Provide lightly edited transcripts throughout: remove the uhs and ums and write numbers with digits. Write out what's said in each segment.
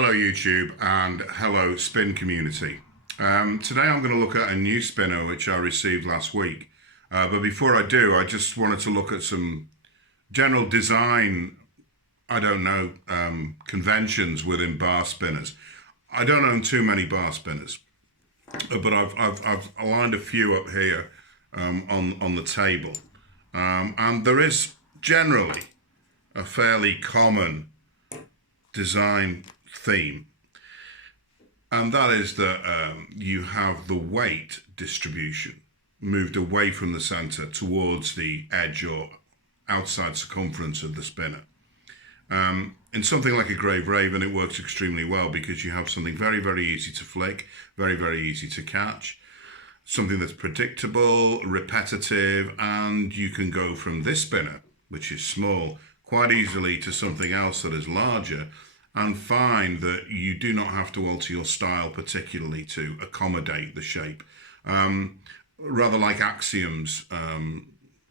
Hello YouTube and hello spin community. Today I'm going to look at a new spinner which I received last week. But before I do, I just wanted to look at some general design, conventions within bar spinners. I don't own too many bar spinners, but I've aligned a few up here on the table. And there is generally a fairly common design theme, and that is that you have the weight distribution moved away from the center towards the edge or outside circumference of the spinner. In something like a Grave Raven, it works extremely well because you have something very, very easy to flick, very, very easy to catch, something that's predictable, repetitive, and you can go from this spinner, which is small, quite easily to something else that is larger, and find that you do not have to alter your style particularly to accommodate the shape. Rather like Axiom's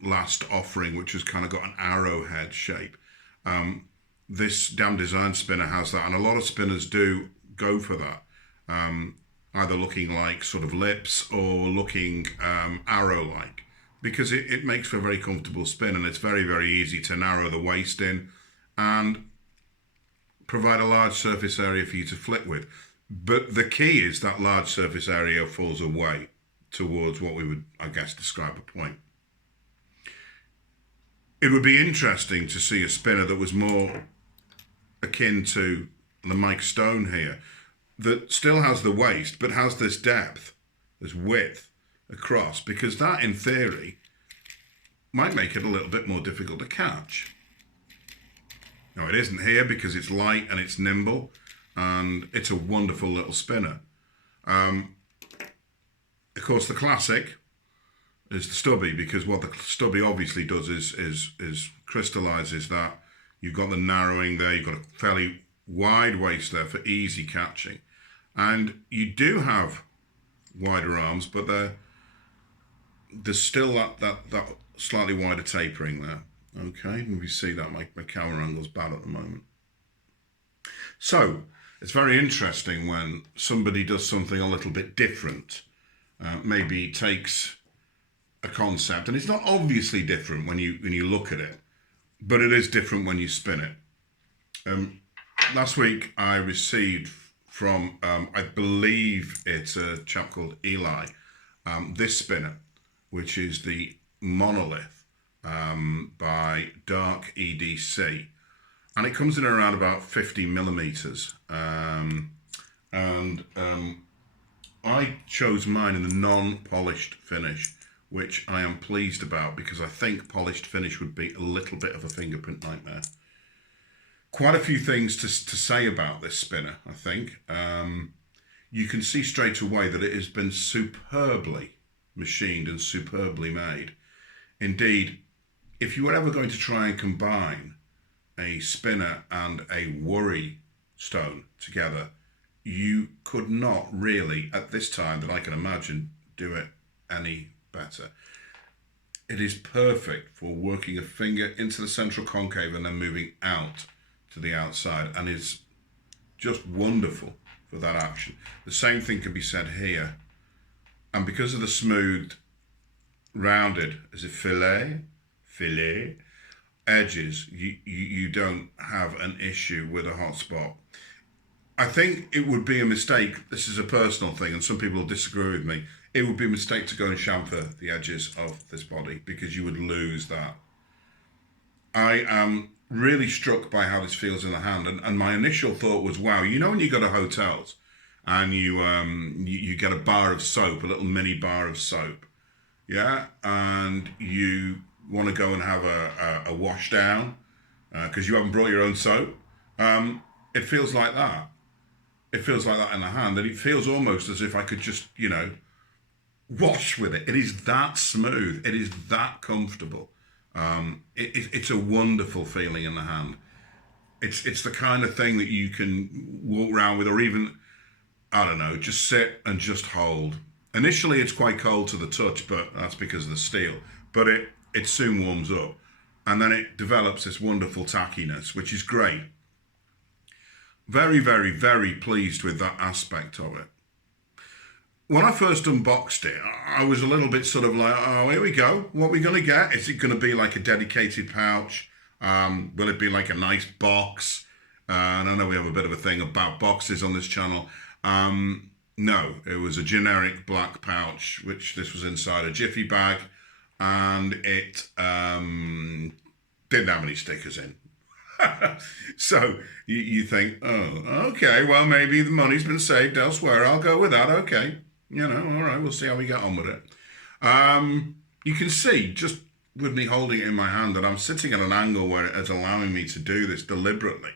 last offering, which has kind of got an arrowhead shape. This Damn Design spinner has that, and a lot of spinners do go for that, either looking like sort of lips or looking arrow-like, because it makes for a very comfortable spin, and it's very, very easy to narrow the waist in and provide a large surface area for you to flick with. But the key is that large surface area falls away towards what we would, I guess, describe a point. It would be interesting to see a spinner that was more akin to the Mike Stone here, that still has the waist, but has this depth, this width across, because that, in theory, might make it a little bit more difficult to catch. Now, it isn't here because it's light and it's nimble, and it's a wonderful little spinner. Of course, the classic is the stubby, because what the stubby obviously does is crystallizes that. You've got the narrowing there, you've got a fairly wide waist there for easy catching. And you do have wider arms, but there's still that slightly wider tapering there. Okay, and we see that my camera angle's bad at the moment. So it's very interesting when somebody does something a little bit different. Maybe takes a concept, and it's not obviously different when you look at it, but it is different when you spin it. Last week I received from, I believe it's a chap called Eli, this spinner, which is the Monolith by Dark EDC, and it comes in around about 50 millimeters. I chose mine in the non-polished finish, which I am pleased about because I think polished finish would be a little bit of a fingerprint nightmare. Quite a few things to say about this spinner, I think. You can see straight away that it has been superbly machined and superbly made. Indeed, if you were ever going to try and combine a spinner and a worry stone together, you could not really, at this time that I can imagine, do it any better. It is perfect for working a finger into the central concave and then moving out to the outside, and is just wonderful for that action. The same thing can be said here, and because of the smooth, rounded, as a fillet edges, you don't have an issue with a hot spot. I think it would be a mistake, this is a personal thing, and some people will disagree with me, it would be a mistake to go and chamfer the edges of this body, because you would lose that. I am really struck by how this feels in the hand, and my initial thought was, wow, you know when you go to hotels and you get a bar of soap, a little mini bar of soap, yeah, and you want to go and have a wash down because you haven't brought your own soap. It feels like that. It feels like that in the hand, and it feels almost as if I could just, wash with it. It is that smooth. It is that comfortable. It's a wonderful feeling in the hand. It's the kind of thing that you can walk around with, or even, I don't know, just sit and just hold. Initially, it's quite cold to the touch, but that's because of the steel. But it soon warms up, and then it develops this wonderful tackiness, which is great. Very, very, very pleased with that aspect of it. When I first unboxed it, I was a little bit sort of like, oh, here we go. What are we going to get? Is it going to be like a dedicated pouch? Will it be like a nice box? And I know we have a bit of a thing about boxes on this channel. No, it was a generic black pouch, which this was inside a Jiffy bag, and it didn't have any stickers in. So you think, oh, okay, well, maybe the money's been saved elsewhere. I'll go with that. Okay. You know, all right, we'll see how we get on with it. You can see, just with me holding it in my hand, that I'm sitting at an angle where it is allowing me to do this deliberately,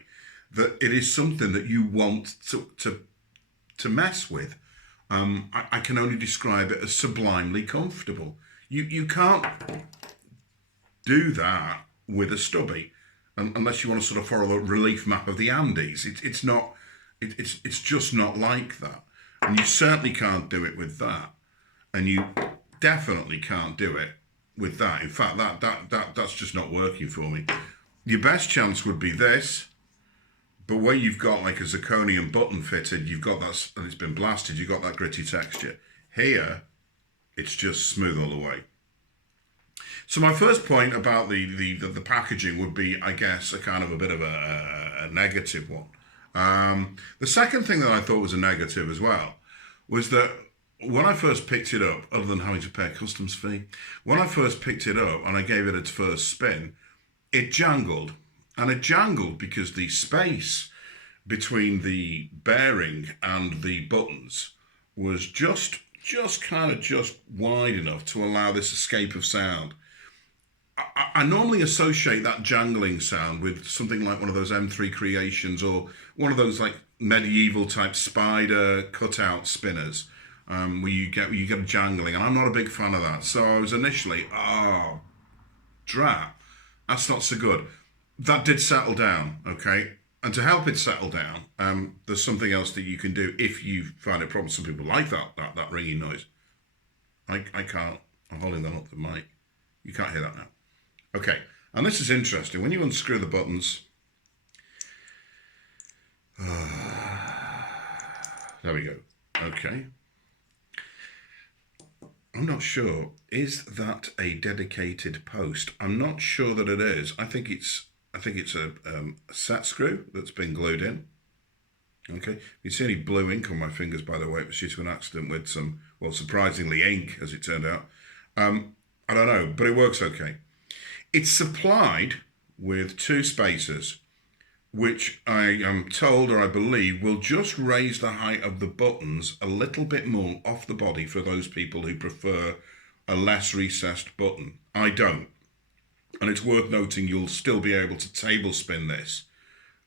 that it is something that you want to mess with. I can only describe it as sublimely comfortable. You can't do that with a stubby unless you want to sort of follow the relief map of the Andes. It's just not like that. And you certainly can't do it with that. And you definitely can't do it with that. In fact, that's just not working for me. Your best chance would be this, but where you've got like a zirconium button fitted, you've got that, and it's been blasted, you've got that gritty texture. Here, it's just smooth all the way. So my first point about the packaging would be, I guess, a kind of a bit of a negative one. The second thing that I thought was a negative as well was that when I first picked it up, other than having to pay a customs fee, when I first picked it up and I gave it its first spin, it jangled. And it jangled because the space between the bearing and the buttons was just kind of wide enough to allow this escape of sound. I normally associate that jangling sound with something like one of those M3 Creations or one of those like medieval type spider cutout spinners, where you get a jangling, and I'm not a big fan of that. So I was initially, drat, that's not so good. That did settle down, okay? And to help it settle down, there's something else that you can do if you find it problem. Some people like that ringing noise. I can't. I'm holding that up the mic. You can't hear that now. Okay, and this is interesting. When you unscrew the buttons, there we go. Okay. I'm not sure. Is that a dedicated post? I'm not sure that it is. I think it's a set screw that's been glued in. Okay. You see any blue ink on my fingers, by the way. It was due to an accident with some, well, surprisingly ink, as it turned out. I don't know, but it works okay. It's supplied with two spacers, which I am told, or I believe, will just raise the height of the buttons a little bit more off the body for those people who prefer a less recessed button. I don't. And it's worth noting you'll still be able to table spin this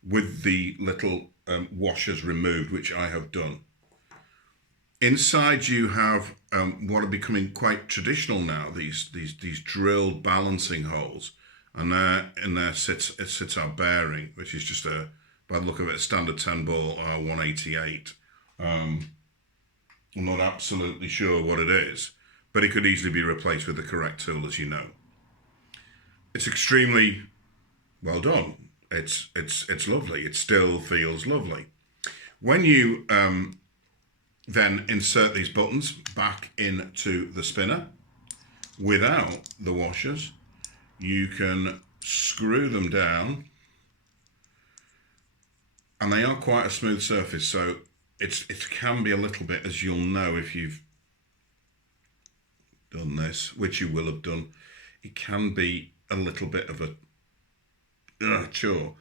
with the little washers removed, which I have done. Inside you have what are becoming quite traditional now, these drilled balancing holes, and in there sits our bearing, which is just by the look of it, a standard 10 ball R188. I'm not absolutely sure what it is, but it could easily be replaced with the correct tool, as you know. It's extremely well done. It's lovely. It still feels lovely. When you then insert these buttons back into the spinner without the washers, you can screw them down, and they are quite a smooth surface, so it can be a little bit, as you'll know if you've done this, which you will have done, it can be a little bit of a chore.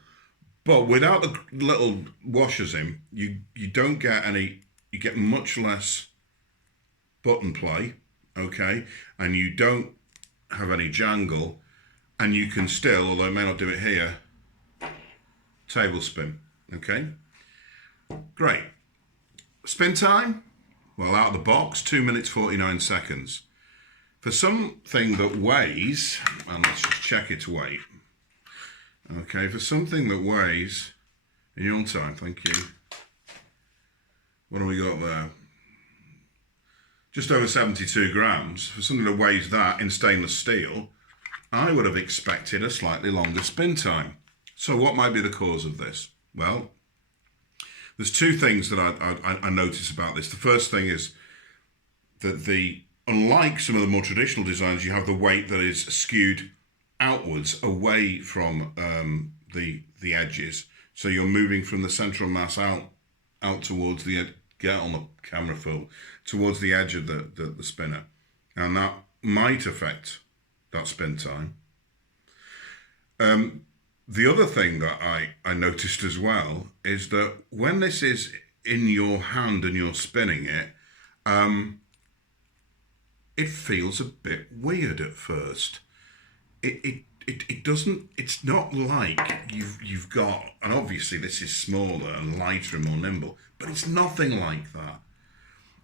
But without the little washers in, you don't get any. You get much less button play, okay, and you don't have any jangle, and you can still, although I may not do it here, table spin, okay? Great. Spin time? Well, out of the box, 2 minutes 49 seconds. For something that weighs, and let's just check its weight, okay, for something that weighs, in your time, thank you. What do we got there? Just over 72 grams. For something that weighs that in stainless steel, I would have expected a slightly longer spin time. So what might be the cause of this? Well, There's two things that I notice about this. The first thing is that unlike some of the more traditional designs, you have the weight that is skewed outwards, away from the edges. So you're moving from the central mass out towards get on the camera full, towards the edge of the spinner. And that might affect that spin time. The other thing that I noticed as well is that when this is in your hand and you're spinning it, it feels a bit weird at first. It doesn't, it's not like you've got, and obviously this is smaller and lighter and more nimble, but it's nothing like that.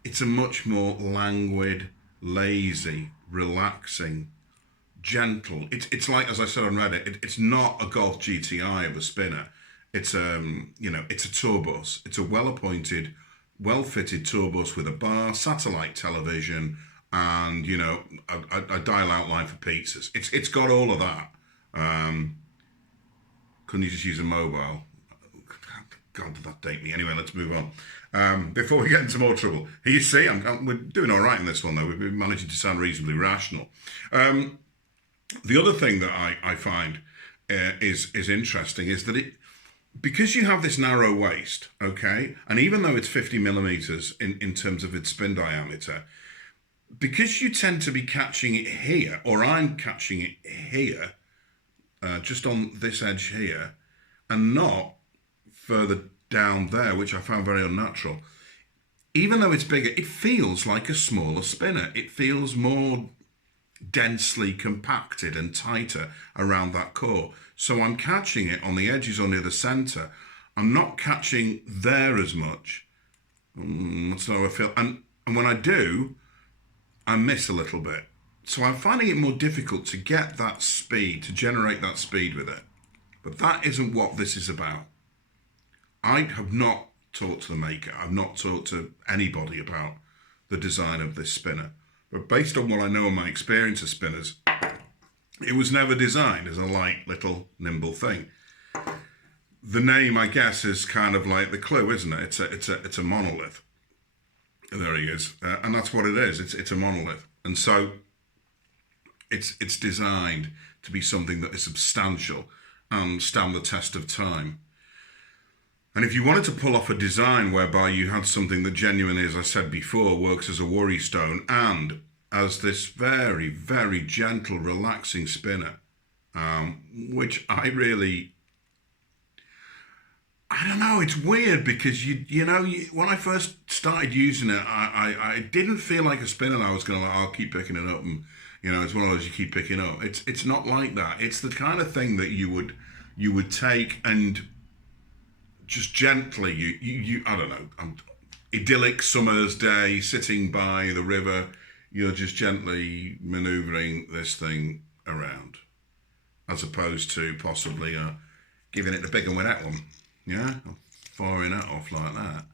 It's a much more languid, lazy, relaxing, gentle. It's like, as I said on Reddit, it's not a Golf GTI of a spinner. It's it's a tour bus. It's a well-appointed, well-fitted tour bus with a bar, satellite television, and a dial-out line for pizzas. It's got all of that. Couldn't you just use a mobile? God, did that date me? Anyway, let's move on. Before we get into more trouble, here you see, we're doing all right in this one though. We've been managing to sound reasonably rational. The other thing that I find is interesting is that because you have this narrow waist, okay, and even though it's 50 millimeters in terms of its spin diameter, because you tend to be catching it here, or I'm catching it here, just on this edge here, and not further down there, which I found very unnatural. Even though it's bigger, it feels like a smaller spinner. It feels more densely compacted and tighter around that core. So I'm catching it on the edges or near the center. I'm not catching there as much. That's how I feel. And when I do, I miss a little bit. So I'm finding it more difficult to get that speed, to generate that speed with it. But that isn't what this is about. I have not talked to the maker. I've not talked to anybody about the design of this spinner. But based on what I know of my experience of spinners, it was never designed as a light, little, nimble thing. The name, I guess, is kind of like the clue, isn't it? It's a monolith. There he is, and that's what it is. It's a monolith, and so it's designed to be something that is substantial and stand the test of time. And if you wanted to pull off a design whereby you had something that genuinely, as I said before, works as a worry stone and as this very, very gentle, relaxing spinner, which I don't know, it's weird because when I first started using it, I didn't feel like a spinner. I was going to I'll keep picking it up, and it's one of those you keep picking up. It's not like that. It's the kind of thing that you would take and just gently, I don't know, idyllic summer's day, sitting by the river, you're just gently manoeuvring this thing around, as opposed to possibly giving it the big and wet one, yeah, firing it off like that.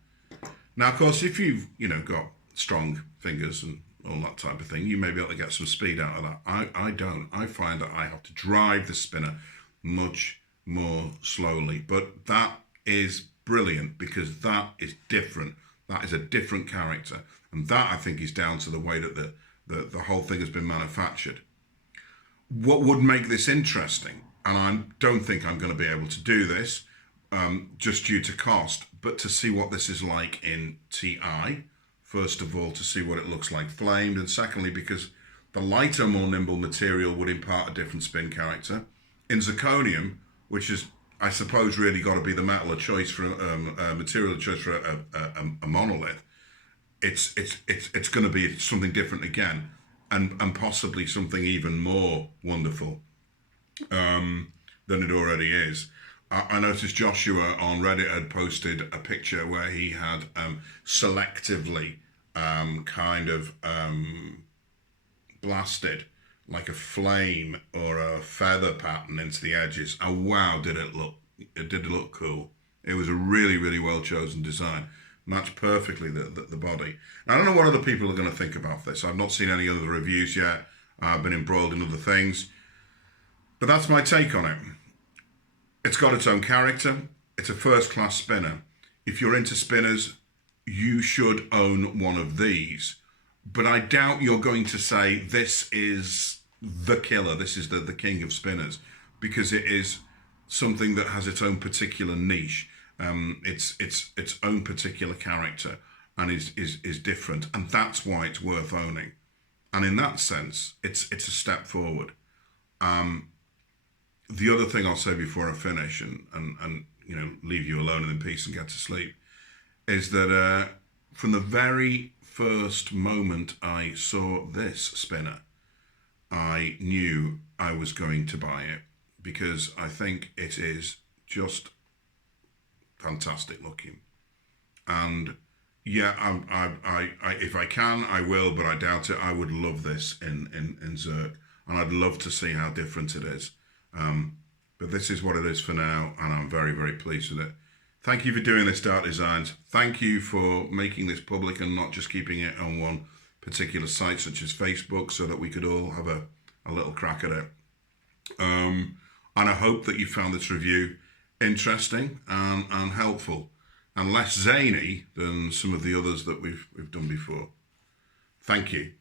Now, of course, if you've got strong fingers and all that type of thing, you may be able to get some speed out of that. I don't. I find that I have to drive the spinner much more slowly, but that is brilliant because that is different. That is a different character, and that I think is down to the way that the whole thing has been manufactured. What would make this interesting, and I don't think I'm going to be able to do this just due to cost, but to see what this is like in TI, first of all, to see what it looks like flamed, and secondly, because the lighter, more nimble material would impart a different spin character. In zirconium, which is, I suppose, really got to be the metal of choice for material of choice for a monolith. It's going to be something different again, and possibly something even more wonderful than it already is. I noticed Joshua on Reddit had posted a picture where he had selectively blasted like a flame or a feather pattern into the edges. And wow, did it look cool. It was a really, really well chosen design. Matched perfectly the body. Now, I don't know what other people are going to think about this. I've not seen any other reviews yet. I've been embroiled in other things. But that's my take on it. It's got its own character. It's a first-class spinner. if you're into spinners, you should own one of these. But I doubt you're going to say this is the killer, this is the king of spinners, because it is something that has its own particular niche, its own particular character, and is different, and that's why it's worth owning. And in that sense, it's a step forward. The other thing I'll say before I finish and leave you alone and in peace and get to sleep, is that from the very first moment I saw this spinner, I knew I was going to buy it, because I think it is just fantastic looking. And yeah, I if I can, I will, but I doubt it. I would love this in Zerk, and I'd love to see how different it is. But this is what it is for now, and I'm very, very pleased with it. Thank you for doing this, Dark Designs. Thank you for making this public and not just keeping it on one particular site such as Facebook, so that we could all have a little crack at it. And I hope that you found this review interesting and helpful, and less zany than some of the others that we've done before. Thank you.